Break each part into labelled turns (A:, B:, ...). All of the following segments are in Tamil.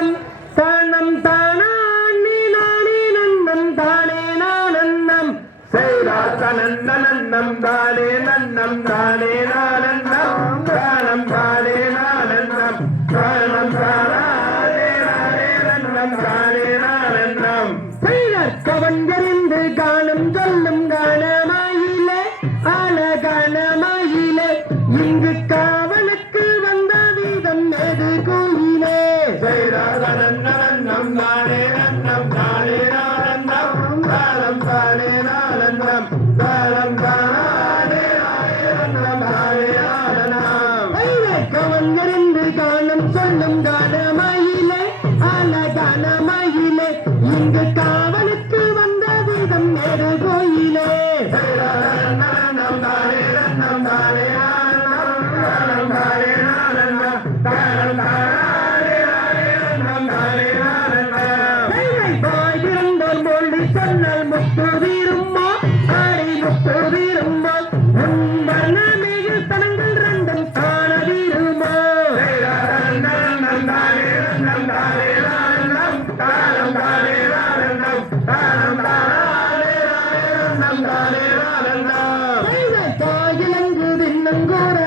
A: தானம்
B: தானம் தானே நானே நன்னம் தானே நானன்னம். நன்னம் தானே நன்னம் தானே நானன்னம். தானம் தானே நானன்னம். தானம் தானே நானே நன்னம் தானே நானன்னம்.
A: கவன்கறிந்து காணும் சொல்லும் காண இங்கு காவலுக்கு வந்த வீதம் எது கோயிலே சொன்னால் முத்து வீரும்மா ஆடி முத்து வீரும்மா உன் வர்ணமிகு தனங்கள் ரெண்டும் காண வீருமா தாயிலங்கு விண்ணங்கூற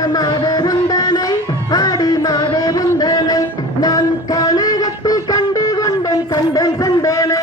A: உந்தனை ஆடி மாதே உந்தனை நான் கனகத்தில் கண்டு கொண்டேன் கண்டேன் கண்டேனே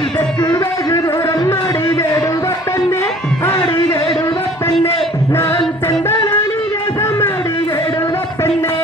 A: எந்த ஊரு தூரம் ஆடி வேடுவ ஆடி வேடுவ நான் செந்தனானி தேசம் ஆடி வேடுவ பெண்ணே.